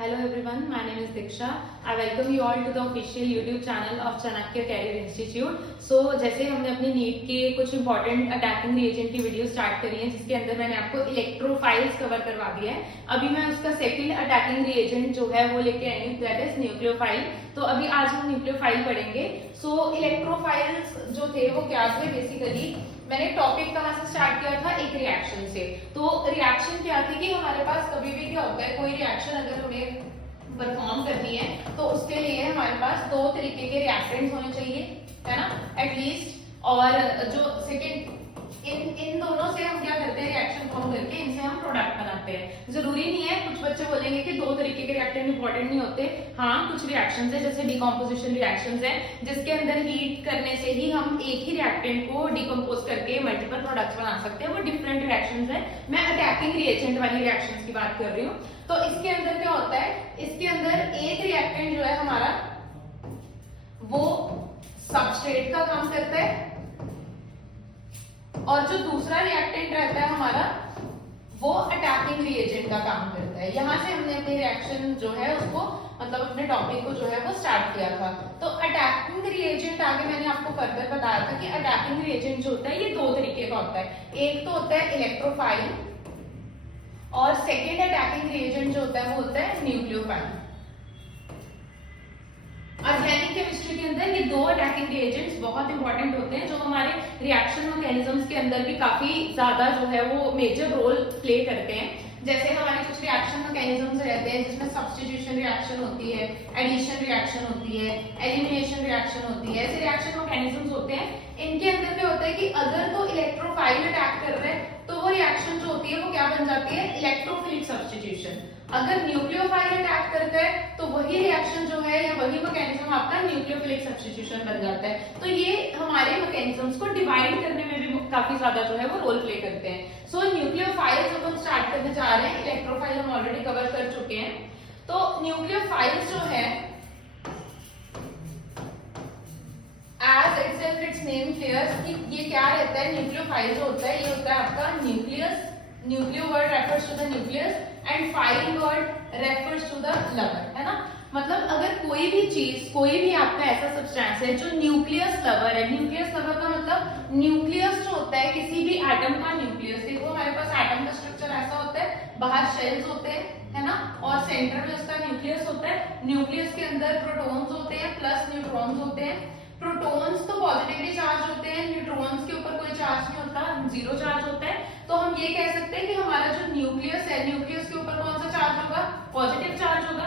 Hello everyone, my name is Diksha. I welcome you all to the official YouTube channel of Chanakya Career Institute. So जैसे हमने अपनी NEET के कुछ important attacking reagent की video start करी है जिसके अंदर मैंने आपको इलेक्ट्रोफाइल्स कवर करवा दिया है। अभी मैं उसका सेकंड अटैकिंग रिएजेंट जो है वो लेके आई हूँ, दैट इज न्यूक्लियोफाइल। तो अभी आज हम न्यूक्लियोफाइल पढ़ेंगे। सो इलेक्ट्रोफाइल्स जो थे वो क्या थे, बेसिकली मैंने टॉपिक कहाँ से स्टार्ट किया था, एक रिएक्शन से। तो रिएक्शन क्या थी कि हमारे पास कभी भी क्या होता है, कोई रिएक्शन अगर हमें परफॉर्म करनी है तो उसके लिए हमारे पास दो तरीके के रिएक्टेंट्स होने चाहिए, है ना, एटलीस्ट। और जो सेकेंड इन दोनों से हम क्या करते हैं, रिएक्शन फॉर्म करके इनसे हम प्रोडक्ट बनाते हैं। जरूरी नहीं है, कुछ बच्चे बोलेंगे कि दो तरीके के रिएक्टेंट इंपॉर्टेंट नहीं होते। हाँ, कुछ रिएक्शंस है जैसे डिकम्पोजिशन रिएक्शंस है जिसके अंदर हीट करने से ही हम एक ही रिएक्टेंट को डिकम्पोज करके मल्टीपल प्रोडक्ट्स बना सकते हैं। वो डिफरेंट रिएक्शंस है। मैं अटैकिंग रिएजेंट वाली रिएक्शंस की बात कर रही हूँ। तो इसके अंदर क्या होता है, इसके अंदर एक रिएक्टेंट जो है हमारा वो सबस्ट्रेट का काम करता है और जो दूसरा रिएक्टेंट रहता है हमारा वो अटैकिंग रिएजेंट का काम करता है। यहां से हमने अपने रिएक्शन जो है उसको मतलब अपने टॉपिक को जो है वो स्टार्ट किया था। तो अटैकिंग रिएजेंट आगे मैंने आपको फर्दर बताया था कि अटैकिंग रिएजेंट जो होता है ये दो तरीके का होता है। एक तो होता है इलेक्ट्रोफाइल और सेकेंड अटैकिंग रिएजेंट जो होता है वो होता है न्यूक्लियोफाइल। ऑर्गेनिक केमिस्ट्री के अंदर ये दो अटैकिंग रिएजेंट्स बहुत इंपॉर्टेंट होते हैं जो हमारे रिएक्शन मैकेनिज्म्स के अंदर भी काफी ज्यादा जो है वो मेजर रोल प्ले करते हैं। जैसे हमारे कुछ रिएक्शन मैकेनिज्म्स रहते हैं जिसमें सब्स्टिट्यूशन रिएक्शन होती है, एडिशन रिएक्शन होती है, एलिमिनेशन रिएक्शन होती है, ऐसे रिएक्शन मैकेनिज्म्स होते हैं। इनके अंदर क्या होता है कि अगर तो इलेक्ट्रोफाइल अटैक कर रहे हैं तो वो रिएक्शन जो होती है वो क्या बन जाती है, इलेक्ट्रोफिलिक सब्स्टिट्यूशन। अगर न्यूक्लियोफाइल अटैक करता है तो वही रिएक्शन जो है या वही मैकेनिज्म आपका न्यूक्लियोफिलिक सब्स्टिट्यूशन बन जाता है। तो ये हमारे मैकेनिज्म्स को डिवाइड करने में भी काफी ज्यादा जो है वो रोल प्ले करते हैं। सो न्यूक्लियोफाइल्स जब हम स्टार्ट करने जा रहे हैं, इलेक्ट्रोफाइल हम ऑलरेडी कवर कर चुके हैं। तो न्यूक्लियोफाइल्स जो है as itself its name clears कि ये क्या रहता है, न्यूक्लियोफाइल जो होता है ये होता है आपका nucleus. Nucleo word refers to the nucleus and phile word refers to the lover, है ना। मतलब अगर कोई भी चीज, कोई भी आपका ऐसा सब्सटेंस है जो न्यूक्लियस लवर है, न्यूक्लियस लवर का मतलब न्यूक्लियस जो होता है किसी भी एटम का न्यूक्लियस। देखो हमारे पास एटम का स्ट्रक्चर ऐसा होता है, बाहर शेल्स होते हैं, है ना, और सेंटर में उसका न्यूक्लियस होता है। न्यूक्लियस के अंदर प्रोटॉन्स होते हैं प्लस न्यूट्रॉन्स होते हैं। प्रोटॉन्स तो पॉजिटिवली चार्ज होते हैं, न्यूट्रॉन्स के ऊपर कोई चार्ज नहीं होता, जीरो चार्ज होता है। तो हम ये कह सकते हैं कि हमारा जो न्यूक्लियस है, न्यूक्लियस के ऊपर कौन सा चार्ज होगा, पॉजिटिव चार्ज होगा।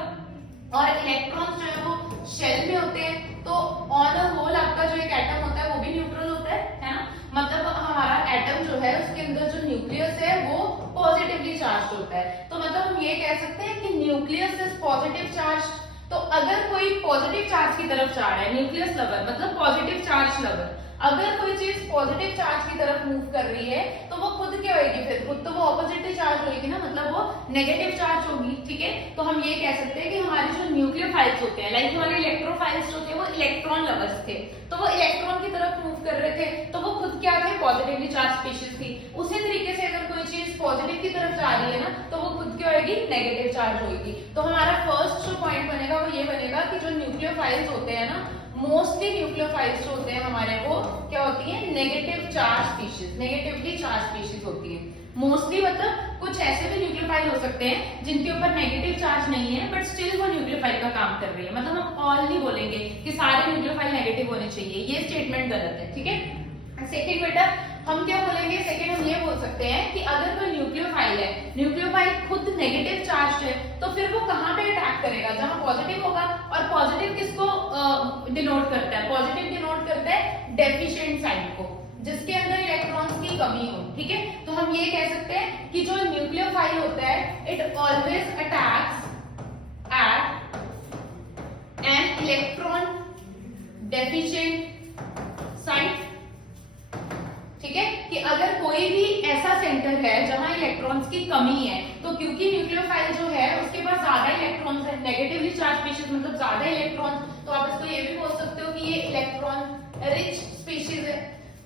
और इलेक्ट्रॉन्स जो है वो शेल में होते हैं। तो ऑन अ होल आपका जो एक एटम होता है वो भी न्यूट्रल होता है ना। मतलब हमारा एटम जो है उसके अंदर जो न्यूक्लियस है वो पॉजिटिवली चार्ज होता है। तो मतलब हम ये कह सकते हैं कि न्यूक्लियस इज पॉजिटिव चार्ज। तो अगर कोई पॉजिटिव चार्ज की तरफ जा रहा है, न्यूक्लियस लवर मतलब पॉजिटिव चार्ज लवर, अगर कोई चीज पॉजिटिव चार्ज की तरफ मूव कर रही है तो वो खुद क्या होगी, फिर खुद तो वो ऑपोजिटली चार्ज होगी ना, मतलब वो नेगेटिव चार्ज होगी। ठीक है, तो हम ये कह सकते हैं कि हमारे जो न्यूक्लियोफाइल्स होते हैं, लाइक हमारे इलेक्ट्रोफाइल्स जो थे वो इलेक्ट्रॉन लवर्स थे, तो वो इलेक्ट्रॉन की तरफ मूव कर रहे थे, तो वो खुद क्या थे, पॉजिटिवली चार्ज स्पीशीज थी। उसी तरीके से अगर कोई चीज पॉजिटिव की तरफ जा रही है ना तो वो खुद क्या होगी, नेगेटिव चार्ज होगी। तो हमारा फर्स्ट जो पॉइंट बनेगा वो ये बनेगा कि जो न्यूक्लियोफाइल्स होते हैं ना, मोस्टली न्यूक्लियोफाइल्स जो होते हैं हमारे वो क्या होती है, negative charge species, negatively charge species होती है मोस्टली। मतलब कुछ ऐसे भी न्यूक्लियोफाइल हो सकते हैं जिनके ऊपर नेगेटिव चार्ज नहीं है बट स्टिल वो न्यूक्लियोफाइल का काम कर रही है। मतलब हम ऑल नहीं बोलेंगे कि सारे न्यूक्लियोफाइल नेगेटिव होने चाहिए, ये स्टेटमेंट गलत है। ठीक है, सेकेंड बेटा हम क्या बोलेंगे, सेकेंड हम ये बोल सकते हैं कि अगर कोई न्यूक्लियोफाइल है, न्यूक्लियोफाइल खुद नेगेटिव चार्ज है, तो फिर वो कहाँ पे अटैक करेगा, जहां पॉजिटिव होगा। और पॉजिटिव किसको डिनोट करता है, पॉजिटिव डिनोट करता है डेफिशिएंट साइड को, जिसके अंदर इलेक्ट्रॉन्स की कमी हो। ठीक है, तो हम ये कह सकते हैं कि जो न्यूक्लियोफाइल होता है it always attacks at an electron deficient site. ठीक है, कि अगर कोई भी ऐसा सेंटर है जहां इलेक्ट्रॉन्स की कमी है, तो क्योंकि न्यूक्लियोफाइल जो है उसके पास ज्यादा इलेक्ट्रॉन्स है, नेगेटिवली चार्ज स्पीशीज मतलब ज्यादा इलेक्ट्रॉन्स, तो आप इसको ये भी बोल सकते हो कि ये इलेक्ट्रॉन रिच स्पीशीज है।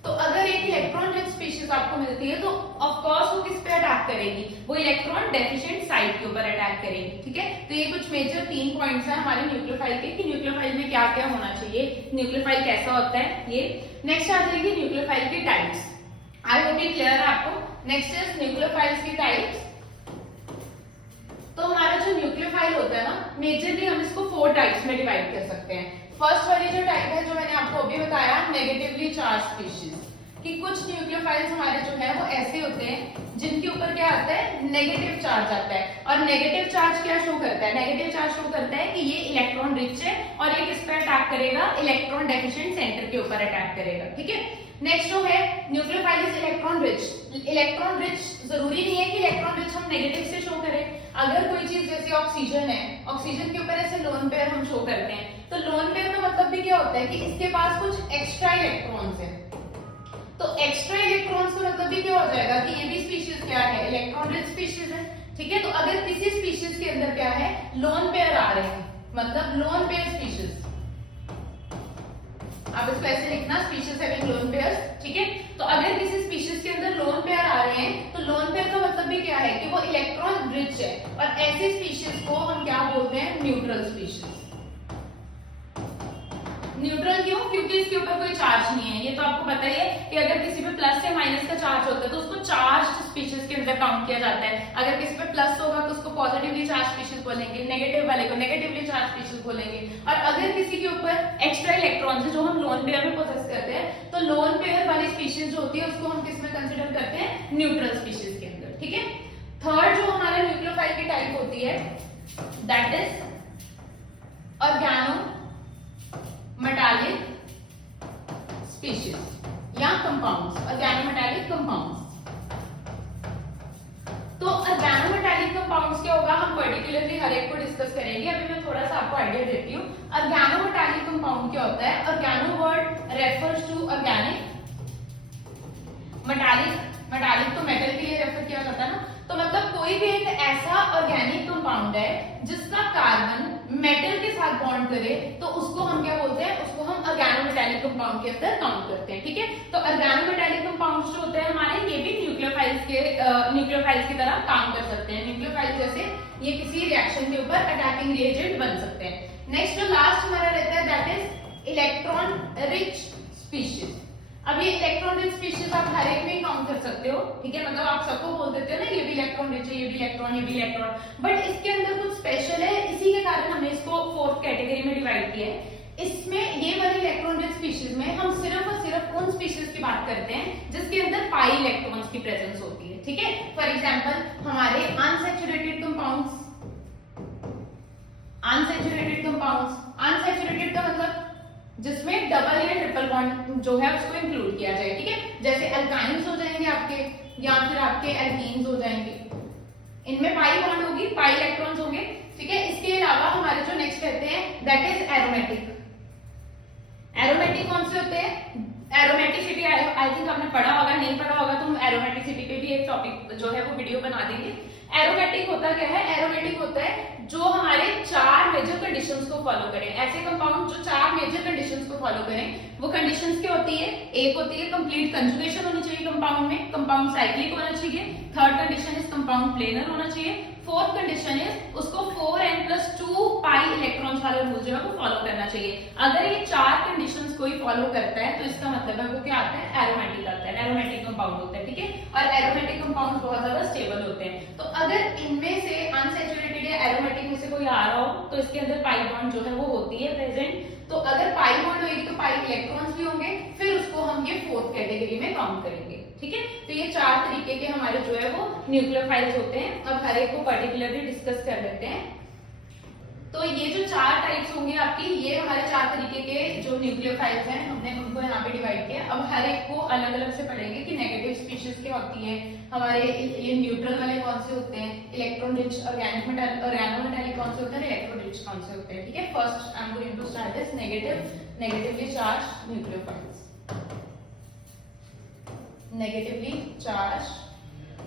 तो अगर एक इलेक्ट्रॉन रिच स्पीशीज आपको मिलती है तो ऑफ कोर्स वो किस पे अटैक करेगी, वो इलेक्ट्रॉन डेफिशिएंट साइट के ऊपर अटैक करेगी। ठीक है, तो ये कुछ मेजर 3 पॉइंट्स हैं हमारे न्यूक्लियोफाइल के कि न्यूक्लियोफाइल में क्या क्या होना चाहिए, न्यूक्लियोफाइल कैसा होता है। ये नेक्स्ट आ जाएगी न्यूक्लियोफाइल के टाइप्स। आई होप ये क्लियर है आपको। नेक्स्ट इज न्यूक्लियोफाइल्स की टाइप्स। तो हमारा जो न्यूक्लियोफाइल होता है ना, मेजरली हम इसको 4 टाइप्स में डिवाइड कर सकते हैं। फर्स्ट वाली जो टाइप है, जो मैंने आपको अभी बताया, नेगेटिवली चार्ज स्पीशीज, कि कुछ न्यूक्लियोफाइल्स हमारे जो है वो ऐसे होते हैं जिनके ऊपर क्या आता है, नेगेटिव चार्ज आता है। और नेगेटिव चार्ज क्या शो करता है, नेगेटिव चार्ज शो करता है कि ये इलेक्ट्रॉन रिच है और ये किस पे अटैक करेगा, इलेक्ट्रॉन डेफिशिएंट सेंटर के ऊपर अटैक करेगा। ठीक है, नेक्स्ट जो है nucleophile is electron rich. Electron rich जरूरी नहीं है कि इलेक्ट्रॉन रिच हम नेगेटिव से शो करें। अगर कोई चीज जैसे ऑक्सीजन है, ऑक्सीजन के ऊपर ऐसे लोन पेयर हम शो करते हैं, तो लोन पेयर का मतलब भी क्या होता है कि इसके पास कुछ एक्स्ट्रा इलेक्ट्रॉन्स है। तो एक्स्ट्रा इलेक्ट्रॉन्स का मतलब भी क्या हो जाएगा कि ये भी स्पीशीज क्या है, इलेक्ट्रॉन रिच स्पीशीज है। ठीक है, तो अगर किसी स्पीशीज के अंदर क्या है, लोन पेयर आ रहे हैं, मतलब लोन पेयर स्पीशीज, आप इसको ऐसे लिखना, स्पीशीज हैविंग लोन पेयर्स। ठीक है, तो अगर किसी स्पीशीज के अंदर लोन पेयर आ रहे हैं, तो लोन पेयर का मतलब भी क्या है कि वो इलेक्ट्रॉन रिच है। और ऐसी स्पीशीज को हम क्या बोलते हैं, न्यूट्रल स्पीशीज। न्यूट्रल क्यों, क्योंकि इसके ऊपर कोई चार्ज नहीं है। ये तो आपको पता ही है कि अगर किसी पे प्लस या माइनस का चार्ज होता है तो उसको चार्ज स्पीशीज के अंदर काउंट किया जाता है। अगर किसी पे प्लस होगा तो उसको पॉजिटिवली चार्ज स्पीशीज बोलेंगे, नेगेटिव वाले को नेगेटिवली चार्ज स्पीशीज बोलेंगे। और अगर किसी के ऊपर एक्स्ट्रा इलेक्ट्रॉन्स है जो हम लोन पेयर में पोजेस करते हैं, तो लोन पेयर वाली स्पीशीज जो होती है उसको हम किस में कंसीडर करते हैं, न्यूट्रल स्पीशीज के अंदर। ठीक है, थर्ड जो हमारा न्यूक्लियोफाइल की टाइप होती है, that is organo metallic species या कंपाउंड्स, ऑर्गेनोमेटालिक कंपाउंड्स। तो ऑर्गेनोमेटालिक कंपाउंड्स क्या होगा, हम पर्टिकुलरली हर एक को डिस्कस करेंगे। अभी मैं थोड़ा सा आपको आइडिया देती हूँ। ऑर्गेनोमेटालिक कंपाउंड क्या होता है, organo word refers to organic, metallic तो मेटल के लिए रेफर किया जाता है ना। तो मतलब कोई भी एक ऐसा ऑर्गेनिक कंपाउंड है जिसका कार्बन मेटल के साथ बॉन्ड करे, तो उसको हम क्या बोलते हैं, उसको हम ऑर्गेनोमेटालिक कंपाउंड के अंदर काउंट करते हैं। ठीक है, तो ऑर्गेनोमेटालिक कंपाउंड्स जो होते हैं हमारे, ये भी न्यूक्लियोफाइल्स की तरह काम कर सकते हैं। न्यूक्लियोफाइल जैसे ये किसी रिएक्शन के ऊपर अटैकिंग रिएजेंट बन सकते हैं। नेक्स्ट जो लास्ट हमारा रहता है, that is electron rich species. अब ये इलेक्ट्रॉन रिच स्पीशीज आप हर एक में काउंट कर सकते हो। ठीक है, मतलब आप सबको बोल देते हो ना, ये भी इलेक्ट्रॉन रिच है, ये भी इलेक्ट्रॉन, ये भी इलेक्ट्रॉन, बट इसके अंदर कुछ स्पेशल है, इसी के कारण हमने इसको 4th कैटेगरी में डिवाइड किया है। इसमें ये वाली इलेक्ट्रॉन रिच स्पीशीज में हम सिर्फ और सिर्फ उन स्पीशीज की बात करते हैं जिसके अंदर पाई इलेक्ट्रॉन्स की प्रेजेंस होती है। ठीक है, फॉर एग्जांपल हमारे अनसैचुरेटेड कंपाउंड्स, अनसैचुरेटेड का मतलब जिसमें डबल या ट्रिपल बॉन्ड जो है उसको इंक्लूड किया जाए। ठीक है, जैसे अल्काइन्स हो जाएंगे आपके, या फिर आपके एल्कीन्स हो जाएंगे, इनमें पाई बॉन्ड होगी, पाई इलेक्ट्रॉन्स होंगे। ठीक है, इसके अलावा हमारे जो नेक्स्ट रहते हैं, दैट इज एरोमेटिक। एरोमेटिक कौन से होते हैं, एरोमेटिसिटी आई थिंक आपने पढ़ा होगा, नहीं पढ़ा होगा तो हम एरोमेटिसिटी पे भी एक टॉपिक जो है वो वीडियो बना देंगे। एरोमेटिक होता क्या है, एरोमेटिक होता है जो हमारे 4 मेजर कंडीशंस को फॉलो करें। ऐसे कंपाउंड जो 4 मेजर कंडीशंस को फॉलो करें, वो कंडीशंस क्या होती है, एक होती है कंप्लीट कंजुगेशन होनी चाहिए कंपाउंड में, कंपाउंड साइक्लिक होना चाहिए। Third condition is compound planar होना चाहिए। फोर्थ कंडीशन इज उसको 4n+2 पाई इलेक्ट्रॉन्स वाला रूल जो है वो फॉलो करना चाहिए। अगर ये 4 कंडीशंस कोई फॉलो करता है तो इसका मतलब है वो क्या आता है, एरोमेटिक आता है, एरोमेटिक कंपाउंड होता है। ठीक है, और एरोमेटिक कंपाउंड बहुत ज्यादा स्टेबल होते हैं। तो अगर इनमें से अनसैचुरेटेड या एरोमेटिक में से कोई आ रहा हो तो इसके अंदर पाई बॉन्ड जो है वो होती है प्रेजेंट। तो अगर पाई बॉन्ड होगी तो पाई इलेक्ट्रॉन्स भी होंगे, फिर उसको हम ये 4th कैटेगरी में काउंट करेंगे। ठीक है, तो ये 4 तरीके के हमारे जो है वो न्यूक्लियोफाइल्स होते हैं। अब हर एक को पर्टिकुलरली डिस्कस कर लेते हैं। तो ये जो 4 टाइप्स होंगे आपकी, ये हमारे 4 तरीके के जो न्यूक्लियोफाइल्स हैं, हमने उनको यहाँ पे डिवाइड किया। अब हर एक को अलग अलग से पढ़ेंगे कि नेगेटिव स्पीशीज क्या होती है, हमारे ये न्यूट्रल वाले कौन से होते हैं, इलेक्ट्रॉन रिच ऑर्गेनोमेटालिक कौन से होते हैं, इलेक्ट्रॉन रिच कौन से होते हैं। ठीक है, first I am going to start this negatively charge nucleophiles, negatively charge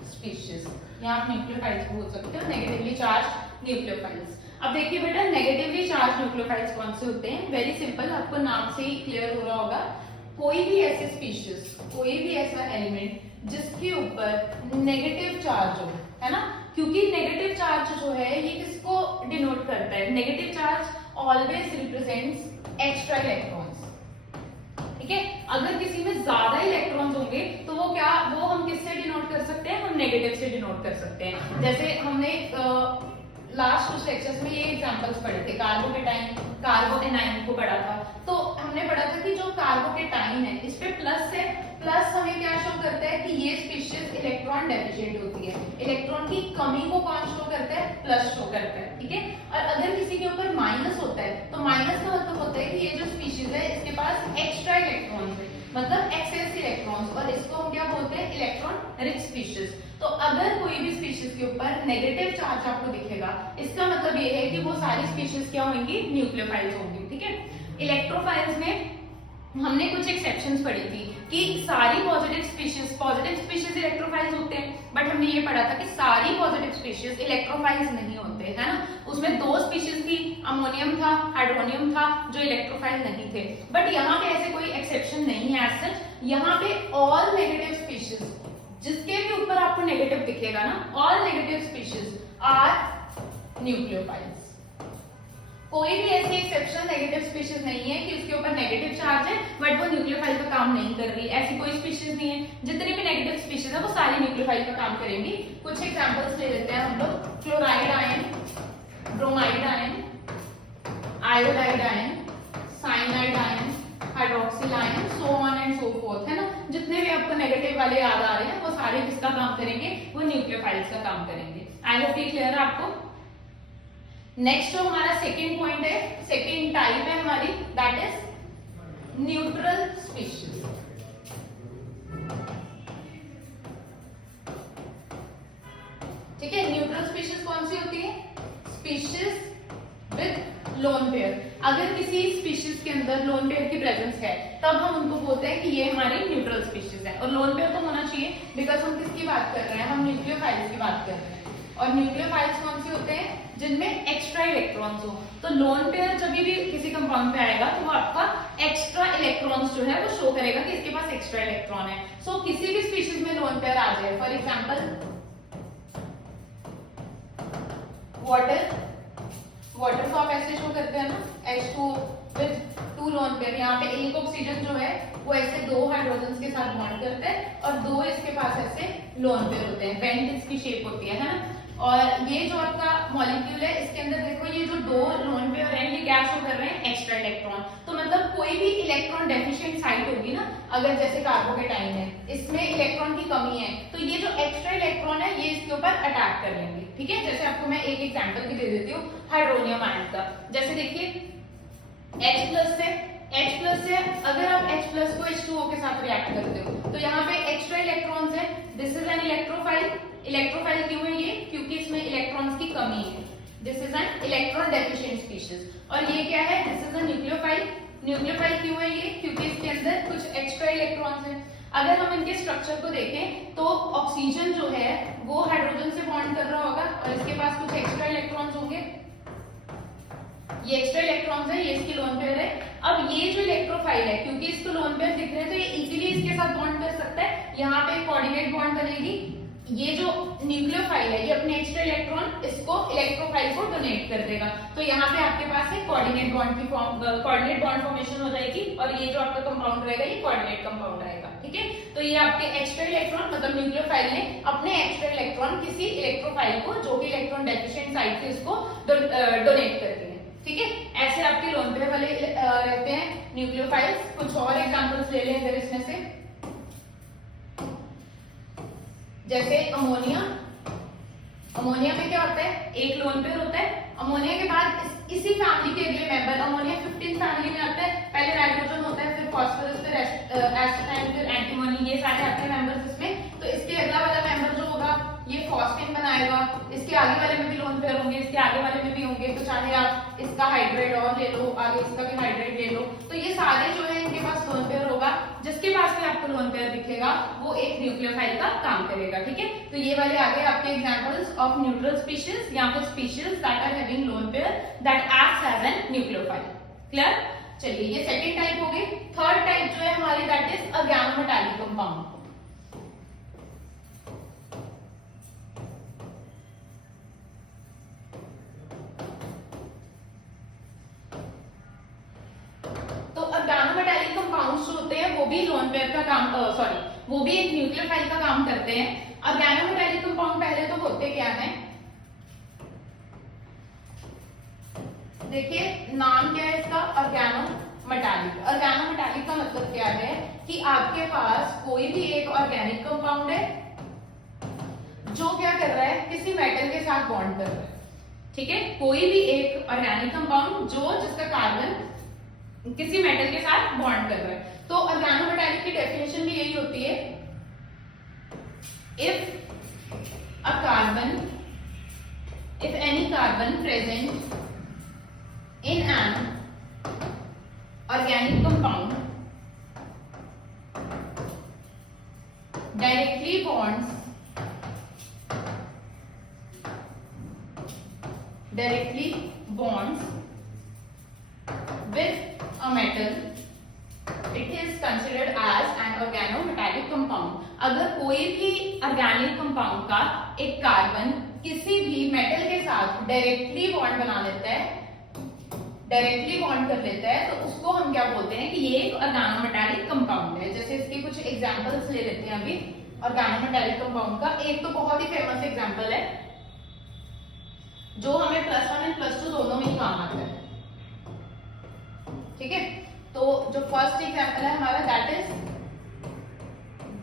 species, या आप न्यूक्लियोफाइल्स बोल सकते हो, नेगेटिवली चार्ज न्यूक्लियोफाइल्स। अब देखिए बेटा, नेगेटिवली चार्ज न्यूक्लियोफाइल्स कौन से होते हैं, वेरी सिंपल, आपको नाम से ही क्लियर हो रहा होगा। कोई भी ऐसे स्पीशीज, कोई भी ऐसा एलिमेंट जिसके ऊपर नेगेटिव चार्ज हो, है ना, क्योंकि नेगेटिव चार्ज जो है ये किसको डिनोट करता है, negative charge always represents extra electrons, ठीक है। अगर किसी में ज्यादा इलेक्ट्रॉन्स होंगे तो वो हम किससे डिनोट कर सकते हैं, हम नेगेटिव से डिनोट कर सकते हैं। जैसे हमने लास्ट कुछ लेक्चर्स में ये एग्जांपल्स पढ़े थे, कार्बोकेटाइन, कार्बोएनाइन को पढ़ा था। तो हमने पढ़ा था कि जो कार्बोकेटाइन है इस पे प्लस है, प्लस हमें क्या शो करता है कि ये स्पीशीज इलेक्ट्रॉन डेफिशिएंट होती है, इलेक्ट्रॉन की कमी को कौन शो करता है, प्लस शो करता है, ठीक है। और अगर किसी के ऊपर माइनस होता है तो माइनस का मतलब होता है कि ये जो स्पीशीज है इसके पास एक्स्ट्रा इलेक्ट्रॉन्स है, मतलब एक्सेस इलेक्ट्रॉन्स, और इसको हम क्या बोलते हैं, इलेक्ट्रॉन रिच स्पीशीज। तो अगर कोई भी स्पीशीज के ऊपर नेगेटिव चार्ज आपको दिखेगा, इसका मतलब ये है कि वो सारी स्पीशीज क्या होंगी, न्यूक्लियोफाइल्स होंगी, ठीक है। इलेक्ट्रोफाइल्स में हमने कुछ एक्सेप्शंस पढ़ी थी कि सारी पॉजिटिव स्पीशीज इलेक्ट्रोफाइल्स होते हैं, बट हमने ये पढ़ा था कि सारी पॉजिटिव स्पीशीज इलेक्ट्रोफाइल्स नहीं होते, है ना। उसमें दो स्पीशीज थी, अमोनियम था, हाइड्रोनियम था, जो इलेक्ट्रोफाइल नहीं थे। बट यहाँ पे ऐसे कोई एक्सेप्शन नहीं है एज सच, यहाँ पे ऑल नेगेटिव स्पीशीज, जिसके भी ऊपर आपको नेगेटिव दिखेगा ना, all negative species are nucleophiles. कोई भी ऐसी एक्सेप्शन नेगेटिव स्पीशीज नहीं है कि उसके ऊपर नेगेटिव चार्ज है बट वो न्यूक्लियोफाइल का काम नहीं कर रही, ऐसी कोई स्पीशीज नहीं है। जितनी भी नेगेटिव स्पीशीज है वो सारी न्यूक्लियोफाइल का काम करेंगी। कुछ एग्जांपल्स ले लेते हैं हम लोग, chloride ion, bromide ion, iodide ion, cyanide ion, hydroxyl ion, so on and so fourth, है ना। जितने भी आपको नेगेटिव वाले याद आ रहे हैं वो सारे किसका काम करेंगे, वो न्यूक्लियोफाइल्स का काम करेंगे। आई होप ये क्लियर है आपको। नेक्स्ट जो हमारा सेकेंड पॉइंट है, सेकेंड टाइप है हमारी, दैट इज न्यूट्रल स्पीशीज। ठीक है, न्यूट्रल स्पीशीज कौन सी होती है, स्पीशीज विद लोन पेयर। अगर किसी स्पीशीज के अंदर लोन पेयर की प्रेजेंस है तब हम उनको बोलते हैं कि ये हमारी न्यूट्रल स्पीशीज है। और लोन पेयर तो होना चाहिए बिकॉज हम किसकी बात कर रहे हैं, हम न्यूक्लियोफाइल्स की बात कर रहे हैं। और न्यूक्लियोफाइल्स कौन से होते हैं, जिनमें एक्स्ट्रा इलेक्ट्रॉन्स हो। तो लोन पेयर जब भी किसी कंपाउंड पे आएगा तो वो आपका एक्स्ट्रा इलेक्ट्रॉन्स जो है वो शो करेगा कि इसके पास एक्स्ट्रा इलेक्ट्रॉन है। सो किसी भी स्पीशीज में लोन पेयर आ जाए, फॉर एग्जांपल वाटर को आप ऐसे शो करते हैं ना, H2O विद 2 लोन पेयर। यहाँ पे एक ऑक्सीजन जो है वो ऐसे 2 हाइड्रोजन के साथ बॉन्ड करता है और 2 इसके पास ऐसे लोन पेयर होते हैं, बेंट इसकी शेप होती है ना। और ये जो आपका मॉलिक्यूल है इसके अंदर देखो ये जो 2 लोन पेयर हैं ये क्या शो कर रहे हैं, एक्स्ट्रा इलेक्ट्रॉन। तो मतलब कोई भी इलेक्ट्रॉन डेफिशिएंट साइट होगी ना, अगर जैसे कार्बोकेटाइन है इसमें इलेक्ट्रॉन की कमी है तो ये जो एक्स्ट्रा इलेक्ट्रॉन है ये इसके ऊपर अटैक कर लेंगे, ठीक है। जैसे आपको मैं एक एग्जांपल भी दे देती हूँ हाइड्रोनियम आयन का। जैसे देखिए H+ से अगर आप H+ को H2O के साथ रिएक्ट करते हो तो यहाँ पे एक्स्ट्रा इलेक्ट्रॉन्स है, this is an electrophile. Electrophile क्यों है ये, क्योंकि इसमें इलेक्ट्रॉन्स की कमी है, this is an electron deficient species. और ये क्या है, this is a nucleophile. Nucleophile क्यों है ये, क्योंकि इसके अंदर कुछ एक्स्ट्रा इलेक्ट्रॉन्स हैं। अगर हम इनके स्ट्रक्चर को देखें तो ऑक्सीजन जो है वो हाइड्रोजन से बॉन्ड कर रहा होगा और इसके पास कुछ एक्स्ट्रा इलेक्ट्रॉन्स होंगे, ये एक्स्ट्रा इलेक्ट्रॉन्स है, ये इसकी लोन पेयर है। अब ये जो इलेक्ट्रोफाइल है क्योंकि इसको लोन पेयर दिख रहे हैं तो ये इजीली इसके साथ बॉन्ड कर सकता है, यहाँ पे कोऑर्डिनेट बॉन्ड बनेगी। ये जो न्यूक्लियोफाइल है ये अपने एक्स्ट्रा इलेक्ट्रॉन इसको इलेक्ट्रोफाइल को डोनेट कर देगा, तो यहाँ पे आपके पास एक कोऑर्डिनेट बॉन्ड फॉर्मेशन हो जाएगी और ये जो आपका कंपाउंड रहेगा ये कोऑर्डिनेट कंपाउंड रहेगा, ठीक है। तो ये आपके एक्स्ट्रा इलेक्ट्रॉन मतलब न्यूक्लियोफाइल ने अपने एक्स्ट्रा इलेक्ट्रॉन किसी इलेक्ट्रोफाइल को जो कि इलेक्ट्रॉन डेफिशिएंट साइट से इसको डोनेट करती है, ठीक है। ऐसे आपके लोन पेयर वाले रहते हैं न्यूक्लियोफाइल्स। कुछ और एग्जांपल्स ले लें अगर इसमें से, जैसे अमोनिया। अमोनिया में क्या होता है, एक लोन पेयर होता है। अमोनिया के बाद इसी फैमिली के अगले मेंबर, अमोनिया 15 फैमिली में आता है। पहले नाइट्रोजन होता है, फिर फास्फोरस, फिर एसिटाइल, फिर एंटीमोनी, ये सारे आते हैं मेंबर्स इसमें। तो इसके अगला वाला मेंबर जो होगा ये फॉस्फेन बनाएगा, इसके आगे वाले में भी लोन पेयर होंगे, इसके आगे वाले में भी होंगे। तो चाहे आप इसका हाइड्रेट और ले लो, आगे इसका भी हाइड्रेट ले लो, तो ये सारे जो है इनके पास लोन पेयर होगा। जिसके पास भी आपको लोन पेयर दिखेगा वो एक न्यूक्लियोफाइल का काम करेगा, ठीक है। तो ये वाले आगे आपके एग्जांपल्स ऑफ न्यूट्रल स्पीशीज या फिर species that are having lone pair that acts as an nucleophile. Clear. चलिए ये सेकेंड टाइप हो गई। थर्ड टाइप जो है हमारी दैट इज ऑर्गेनोमेटालिक कंपाउंड। तो ऑर्गेनोमेटालिक कंपाउंड्स जो होते हैं वो भी लोन पेयर का काम वो भी एक न्यूक्लियोफाइल का काम करते हैं। ऑर्गेनोमेटालिक कंपाउंड पहले तो होते क्या हैं, देखिए नाम क्या है इसका, ऑर्गेनोमेटालिक। ऑर्गेनोमेटालिक का मतलब क्या है कि आपके पास कोई भी एक ऑर्गेनिक कंपाउंड है जो क्या कर रहा है, किसी मेटल के साथ बॉन्ड कर रहा है। ठीक है, कोई भी एक ऑर्गेनिक कंपाउंड जिसका कार्बन किसी मेटल के साथ बॉन्ड कर रहा है। तो ऑर्गेनोमेटालिक की डेफिनेशन भी यही होती है, if any carbon present in an organic compound directly bonds with a metal, it is considered as an organometallic compound। अगर कोई भी ऑर्गेनिक कंपाउंड का एक कार्बन किसी भी मेटल के साथ डायरेक्टली बॉन्ड बना लेता है, डायरेक्टली बॉन्ड कर लेता है, तो उसको हम क्या बोलते हैं कि ये एक ऑर्गेनोमेटालिक कंपाउंड है। जैसे इसके कुछ एग्जांपल्स ले लेते हैं अभी ऑर्गेनोमेटालिक कंपाउंड का। एक तो बहुत ही फेमस एग्जांपल है जो हमें +1 एंड +2 दोनों में काम आता है। ठीक है, तो जो फर्स्ट एग्जांपल है हमारा that is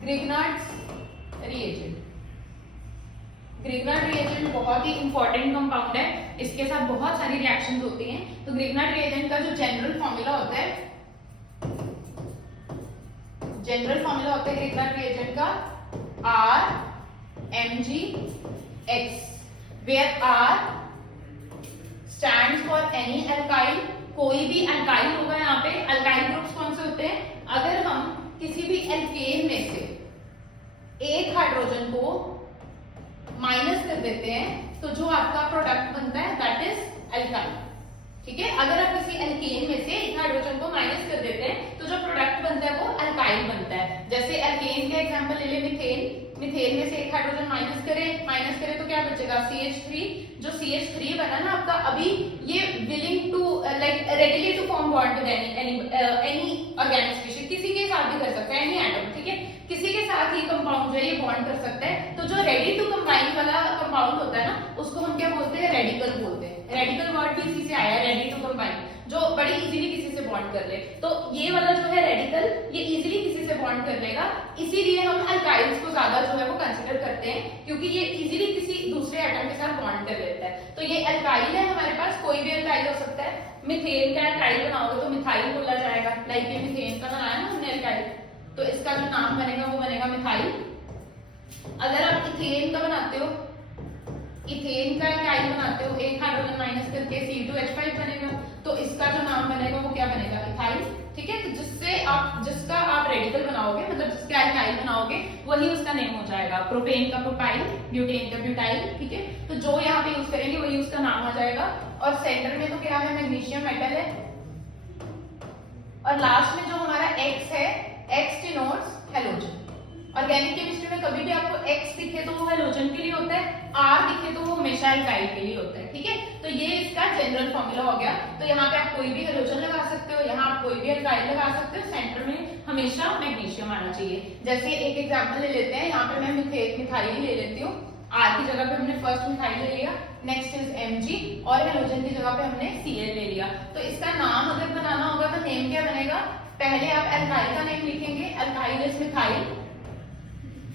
Grignard's reagent. Grignard reagent बहुत ही इंपॉर्टेंट कंपाउंड है, इसके साथ बहुत सारी रिएक्शंस होती हैं। तो ग्रिग्नार्ड रिएजेंट का जो जनरल फॉर्मूला होता है ग्रिग्नार्ड रिएजेंट का RMgX, where R stands for any alkyl। कोई भी अल्काइल होगा यहाँ पे। अल्काइल ग्रुप्स कौन से होते हैं, अगर हम किसी भी एल्केन में से एक हाइड्रोजन को माइनस कर देते हैं तो जो आपका प्रोडक्ट बनता है दैट इज अल्काइल। ठीक है, अगर आप किसी एल्केन में से एक हाइड्रोजन को माइनस कर देते हैं तो जो प्रोडक्ट बनता है वो अल्काइल बनता है। जैसे एल्केन का एग्जांपल ले ले मिथेन। मिथेन में से एक हाइड्रोजन माइनस करे तो क्या बचेगा, CH3। जो CH3 बना ना आपका, अभी ये willing to like readily to form bond with any organic species, किसी के साथ भी कर सकता है, एनी एटम। ठीक है, किसी के साथ ही कंपाउंड जो है ये बॉन्ड कर सकता है। तो जो रेडी टू कंबाइन वाला कंपाउंड होता है ना, उसको हम क्या बोलते हैं, रेडिकल बोलते हैं। रेडिकल वर्ड भी इसी से आया है, रेडी टू कंबाइन, जो बड़ी इजीली किसी से बॉन्ड कर ले। तो ये वाला जो है रेडिकल, ये इजीली किसी से बॉन्ड कर लेगा, इसीलिए हम अल्काइल्स को ज्यादा जो है वो कंसीडर करते हैं, क्योंकि ये इजीली किसी दूसरे एटम के साथ बॉन्ड कर लेता है। तो ये अल्काइल है हमारे पास, कोई भी अल्काइल हो सकता है। मिथेन का अल्काइल बनाओगे तो मिथाइल बोला जाएगा, लाइक ये मिथेन का बनाया ना हमने अल्काइल, तो इसका जो नाम बनेगा वो बनेगा मिथाइल। अगर आप इथेन का बनाते हो, इथेन का अल्काइल बनाते हो, एक हाइड्रोजन माइनस करके C2H5 बनेगा, तो इसका जो नाम बनेगा वो क्या बनेगा, इथाइल। ठीक है, तो जिसका आप रेडिकल बनाओगे, मतलब जिसका अल्काइल बनाओगे, वही उसका नेम हो जाएगा। प्रोपेन का प्रोपाइल, ब्यूटेन का ब्यूटाइल। ठीक है, तो जो यहाँ पे यूज करेंगे वही उसका नाम आ जाएगा। और सेंटर में तो क्या है, मैग्नीशियम मेटल है। और लास्ट में जो हमारा X है, X denotes halogen. Organic chemistry में कभी भी आपको X दिखे तो वो हैलोजन के लिए होता है, R दिखे तो वो हमेशा अल्काइल के लिए होता है। ठीक है, तो ये इसका जनरल फॉर्मूला हो गया। तो यहाँ पे आप कोई भी हैलोजन लगा सकते हो, यहाँ आप कोई भी अल्काइल लगा सकते हो, सेंटर में हमेशा मैग्नीशियम आना चाहिए। जैसे एक एग्जांपल ले लेते हैं, यहाँ पे मैं मिथाइल ले लेती हूँ। R की जगह पे हमने फर्स्ट मिथाइल ले लिया, नेक्स्ट इज Mg, और हैलोजन की जगह पे हमने Cl ले लिया। तो इसका नाम अगर बनाना होगा तो नेम क्या बनेगा, पहले आप अल्काइल का नेम लिखेंगे, अल्काइल इज मिथाइल,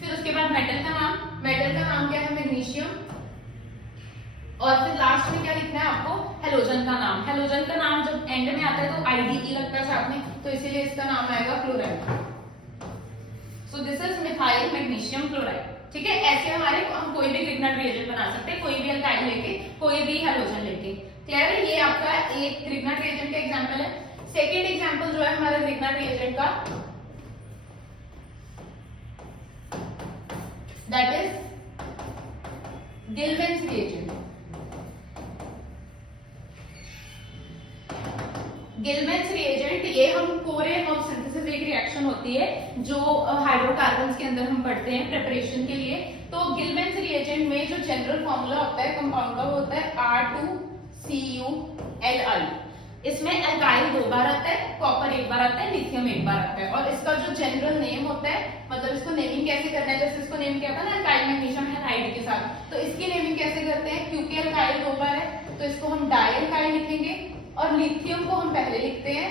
फिर उसके बाद मेटल का नाम क्या है, मैग्नीशियम, और फिर लास्ट में क्या लिखना है आपको, हैलोजन का नाम। हैलोजन का नाम जब एंड में आता है तो IDE लगता है साथ में, तो इसीलिए इसका नाम आएगा chloride. So this is methyl magnesium chloride. ठीक है, ऐसे हम कोई भी ग्रिग्नार्ड रिएजेंट बना सकते हैं, कोई भी अल्काइल लेके, कोई भी हैलोजन लेके। क्लियर है, ये आपका एक ग्रिग्नार्ड रिएजेंट का एग्जांपल है। सेकेंड एग्जांपल जो है हमारा ग्रिग्नार्ड रिएजेंट का, that is Gilman's reagent। Gilman's reagent, ये हम कोरे ऑफ सिंथेसिस एक रिएक्शन होती है जो हाइड्रोकार्बन्स के अंदर हम पढ़ते हैं प्रिपरेशन के लिए। तो गिलमेंस रिएजेंट में जो जनरल फॉर्मूला होता है कंपाउंड का वो होता है R2CuLi। इसमें अल्काइल 2 बार आता है, कॉपर 1 बार आता है, लिथियम 1 बार आता है। और इसका जो जनरल नेम होता है, मतलब इसको नेमिंग कैसे करना है, जैसे इसको नेम किया था ना अल्काइल मैग्नीशियम हैलाइड के साथ, तो इसकी नेमिंग कैसे करते हैं, क्योंकि अल्काइल 2 बार है तो इसको हम डाई अल्काइल लिखेंगे, और लिथियम को हम पहले लिखते हैं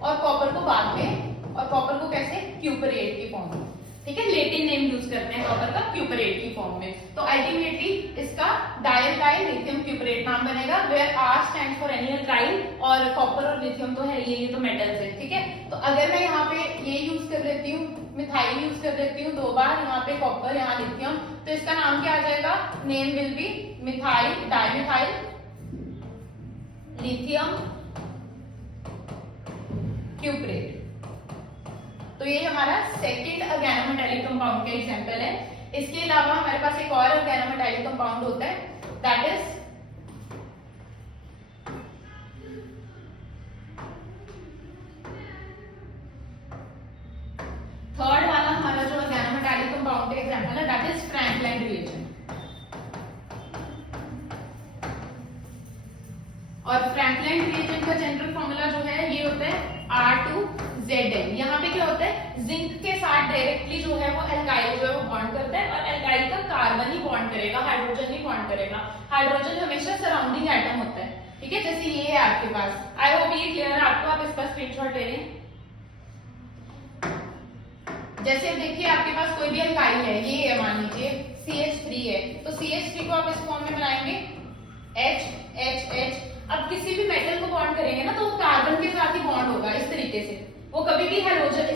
और कॉपर को बाद में, और कॉपर को कैसे, क्यूपरेट की फॉर्म में, ठीक है, लैटिन नेम यूज करते हैं कॉपर का क्यूपरेट की फॉर्म में। तो अल्टीमेटली इसका डाइअल्काइल लिथियम क्यूपरेट नाम बनेगा, where R stands for any alkyl, और कॉपर और लिथियम तो है ये तो मेटल्स है, ठीक है। तो अगर मैं यहाँ पे ये यूज कर लेती हूँ, मिथाइल यूज कर लेती हूँ 2 बार, यहाँ पे कॉपर यहाँ लिथियम, तो इसका नाम क्या आ जाएगा, name will be methyl dimethyl lithium cuprate. तो ये हमारा सेकंड ऑर्गेनोमेटालिक कंपाउंड का एग्जांपल है। इसके अलावा हमारे पास एक और ऑर्गेनोमेटालिक कंपाउंड होता है, दैट इज थर्ड वाला हमारा जो ऑर्गेनोमेटालिक कंपाउंड का एग्जांपल है, दैट इज फ्रैंकलाइन रिएजेंट। और फ्रैंकलाइन रिएजेंट का जनरल फॉर्मूला जो है ये होता है R2Zn। यहाँ पे क्या होता है, जिंक के साथ डायरेक्टली जो है वो एल्काइल जो है वो बॉन्ड करता है, और एल्काइल का कार्बन ही बॉन्ड करेगा, हाइड्रोजन नहीं बॉन्ड करेगा। हाइड्रोजन हमेशा सराउंडिंग एटम होता है, ठीक है, जैसे ये है आपके पास। आई होप ये क्लियर है आपको, आप इसका स्क्रीनशॉट ले लें। जैसे अब देखिए आपके पास कोई भी एल्काइल है, ये है मान लीजिए CH3 है, तो CH3 को आप इस फॉर्म में बनाएंगे HHH। अब किसी भी मेटल को बॉन्ड करेंगे ना तो वो कार्बन के साथ ही बॉन्ड होगा इस तरीके से, वो कभी भी हाइड्रोजन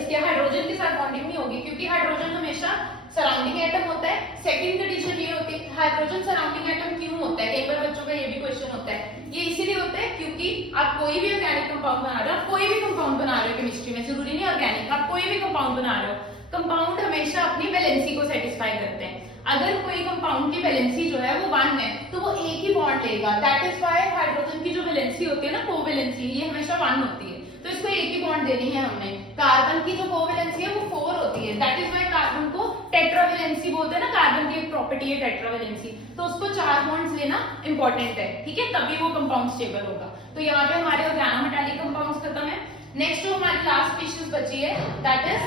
के साथ बॉन्डिंग नहीं होगी, क्योंकि हाइड्रोजन हमेशा सराउंडिंग एटम होता है। सेकंड कंडीशन ये होती है, हाइड्रोजन सराउंडिंग एटम क्यों होता है, कई बार बच्चों का ये भी क्वेश्चन होता है। ये इसीलिए होता है क्योंकि आप कोई भी ऑर्गेनिक कंपाउंड बना रहे हो, आप कोई भी कंपाउंड बना रहे हो केमिस्ट्री में, जरूरी नहीं ऑर्गेनिक, आप कोई भी कंपाउंड बना रहे हो, कंपाउंड हमेशा अपनी वैलेंसी को सेटिस्फाई करते हैं। अगर कोई कंपाउंड की वैलेंसी जो है वो 1 है तो वो एक ही बॉन्ड लेगा, दैट इज व्हाई हाइड्रोजन की जो वैलेंसी होती है ना, कोवैलेंसी, ये हमेशा 1 होती है, तो इसको एक ही बॉन्ड देनी है हमने। कार्बन की जो कोवैलेंसी है वो 4 होती है, दैट इज व्हाई कार्बन को टेट्रावैलेंसी बोलते हैं ना, कार्बन की एक प्रॉपर्टी है टेट्रावैलेंसी, तो उसको 4 बॉन्ड्स लेना इंपॉर्टेंट है, ठीक है, तभी वो कंपाउंड स्टेबल होगा। तो यहाँ पे हमारे ऑर्गेनोमेटालिक कंपाउंड्स खत्म है। नेक्स्ट जो हमारी लास्ट स्पीशीज बची है, that is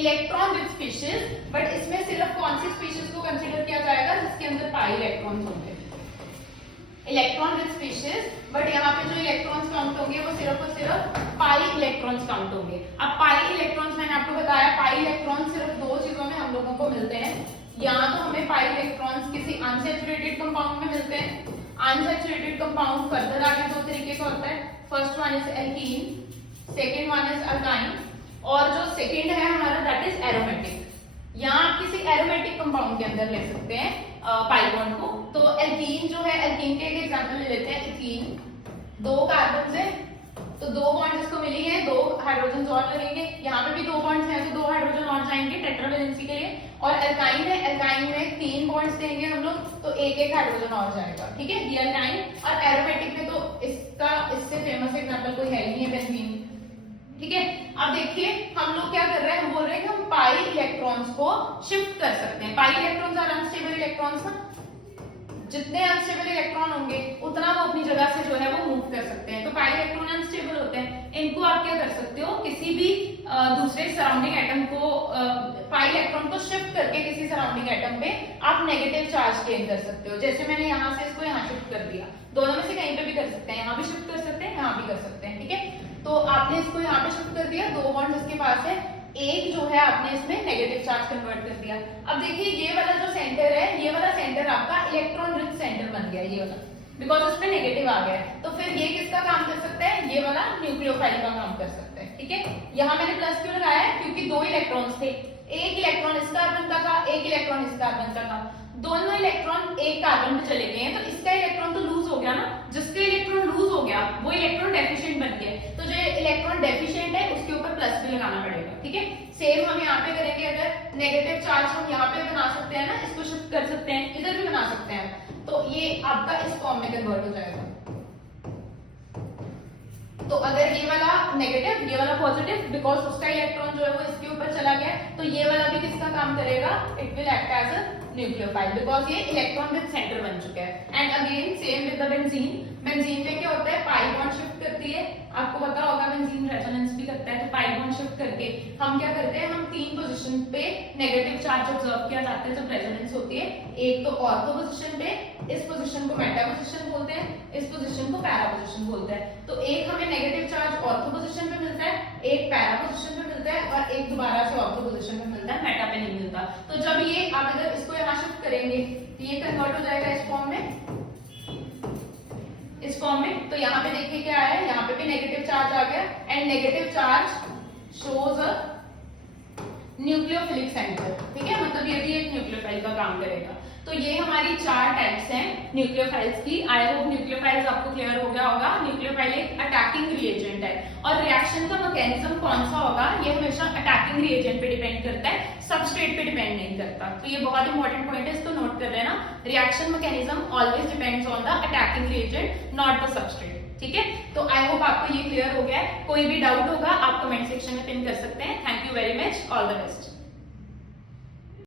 electron rich species. But इसमें सिर्फ कौन सी स्पीशीज को कंसीडर किया जाएगा, जिसके अंदर पाई इलेक्ट्रॉन्स होंगे, इलेक्ट्रॉन रिच स्पीशीज। बट यहाँ पे जो इलेक्ट्रॉन्स काउंट होंगे वो सिर्फ और सिर्फ पाई इलेक्ट्रॉन्स काउंट होंगे। अब पाई इलेक्ट्रॉन्स मैंने आपको बताया, पाई इलेक्ट्रॉन सिर्फ 2 चीजों में हम लोगों को मिलते हैं, या तो हमें पाई इलेक्ट्रॉन्स किसी अनसैचुरेटेड कंपाउंड में मिलते हैं। अनसैचुरेटेड कंपाउंड फर्दर आगे 2 तरीके का होता है, first one is alkene, second one is alkyne, और जो सेकेंड है हमारा दैट इज एरोमेटिक। यहाँ आप किसी एरोमेटिक कंपाउंड के अंदर ले सकते हैं पाई बॉन्ड को। तो एल्कीन जो है, एल्कीन के एक एग्जांपल ले लेते हैं, एथीन, 2 कार्बन है तो 2 बॉन्ड इसको मिली है, 2 हाइड्रोजन और लगेंगे, यहाँ पे भी 2 बॉन्ड्स हैं तो 2 हाइड्रोजन और जाएंगे टेट्रावैलेंसी के लिए। और एल्काइन है, एल्काइन में 3 बॉन्ड्स देंगे हम लोग तो एक हाइड्रोजन और जाएगा, ठीक है, ये एल्काइन। और एरोमेटिक में तो इससे फेमस एग्जांपल कोई है ही नहीं है, बेंजीन, ठीक है। अब देखिए हम लोग क्या कर रहे हैं, हम बोल रहे हैं कि हम पाई इलेक्ट्रॉन्स को शिफ्ट कर सकते हैं। पाई इलेक्ट्रॉन्स और अनस्टेबल इलेक्ट्रॉन्स ना, जितने अनस्टेबल इलेक्ट्रॉन होंगे उतना वो अपनी जगह से जो है वो मूव कर सकते हैं। तो पाई इलेक्ट्रॉन अनस्टेबल होते हैं, इनको आप क्या कर सकते हो, किसी भी दूसरे सराउंडिंग एटम को पाई इलेक्ट्रॉन को शिफ्ट करके किसी सराउंडिंग एटम पे आप नेगेटिव चार्ज गेन कर सकते हो। जैसे मैंने यहाँ से इसको यहाँ शिफ्ट कर दिया, दोनों में से कहीं पे भी कर सकते हैं, यहाँ भी शिफ्ट कर सकते हैं, यहाँ भी कर सकते हैं, ठीक है। तो आपने इसको यहाँ पे शिफ्ट कर दिया, 2 बॉन्ड इसके पास है, एक जो है आपने इसमें नेगेटिव चार्ज कन्वर्ट कर दिया। अब देखिए ये वाला जो सेंटर है, ये वाला सेंटर आपका इलेक्ट्रॉन रिच सेंटर बन गया, ये वाला, बिकॉज उसमें नेगेटिव आ गया है। तो फिर ये किसका काम कर सकता है, ये वाला न्यूक्लियोफाइल का काम कर सकता है, ठीक है। यहाँ मैंने प्लस क्यों लगाया है, क्योंकि 2 इलेक्ट्रॉन्स थे, एक इलेक्ट्रॉन इस कार्बन का था, एक इलेक्ट्रॉन इस कार्बन का था, दोनों इलेक्ट्रॉन एक कार्बन पे चले गए हैं, तो इसका इलेक्ट्रॉन तो लूज हो गया ना, जिसका इलेक्ट्रॉन लूज हो गया वो इलेक्ट्रॉन डेफिशिएंट बन गया, तो जो इलेक्ट्रॉन डेफिशिएंट है उसके ऊपर प्लस भी लगाना पड़ेगा, ठीक है। सेम हम यहाँ पे करेंगे, अगर नेगेटिव चार्ज हम यहाँ पे बना सकते हैं ना, इसको शिफ्ट कर सकते हैं, इधर भी बना सकते हैं, तो ये आपका इस फॉर्म में कन्वर्ट हो जाएगा। तो अगर ये वाला नेगेटिव, ये वाला पॉजिटिव, बिकॉज उसका इलेक्ट्रॉन जो है वो इसके ऊपर चला गया, तो ये वाला भी किसका काम करेगा, it will act as a nucleophile because ये इलेक्ट्रॉन विद सेंटर बन चुका है। And again same with the benzene, benzene में क्या होता है, पाई बॉन्ड शिफ्ट करती है, आपको पता होगा बेंजीन रेजोनेंस भी करता है, तो पाई बॉन्ड शिफ्ट करके हम क्या करते हैं, हम 3 पोजीशन पे नेगेटिव चार्ज ऑब्जर्व किया जाता है जब रेजोनेंस होती है। एक तो ऑर्थो पोजीशन पे, इस पोजीशन को मेटा पोजीशन बोलते हैं, इस पोजीशन को पैरा पोजीशन बोलते हैं। तो एक हमें नेगेटिव चार्ज ऑर्थो पोजीशन पे मिलता है, एक पैरा पोजीशन पे मिलता है, और एक दोबारा से ऑर्थो पोजीशन पे मिलता है, मेटा पे नहीं मिलता। तो जब ये आप अगर इसको यहाँ शिफ्ट करेंगे तो ये कन्वर्ट हो जाएगा इस फॉर्म में, इस फॉर्म में। तो यहाँ पे देखिए क्या है, यहाँ पे भी नेगेटिव चार्ज आ गया, and negative charge shows a nucleophilic centre, ठीक है, मतलब ये भी एक न्यूक्लियोफाइल का काम करेगा। तो ये हमारी 4 टाइप्स हैं न्यूक्लियोफाइल्स की। आई होप न्यूक्लियोफाइल्स आपको क्लियर हो गया होगा। न्यूक्लियोफाइल एक अटैकिंग रिएजेंट है, और रिएक्शन का मैकेनिज्म कौन सा होगा, ये हमेशा अटैकिंग रिएजेंट पे डिपेंड करता है, सबस्ट्रेट पे डिपेंड नहीं करता। तो ये बहुत इंपॉर्टेंट पॉइंट है, इसको नोट कर लेना। Reaction mechanism always depends on the attacking reagent, not the substrate, ठीक है। तो आई होप आपको ये क्लियर हो गया है। कोई भी डाउट होगा आप कमेंट सेक्शन में पिन कर सकते हैं। Thank you very much, all the best.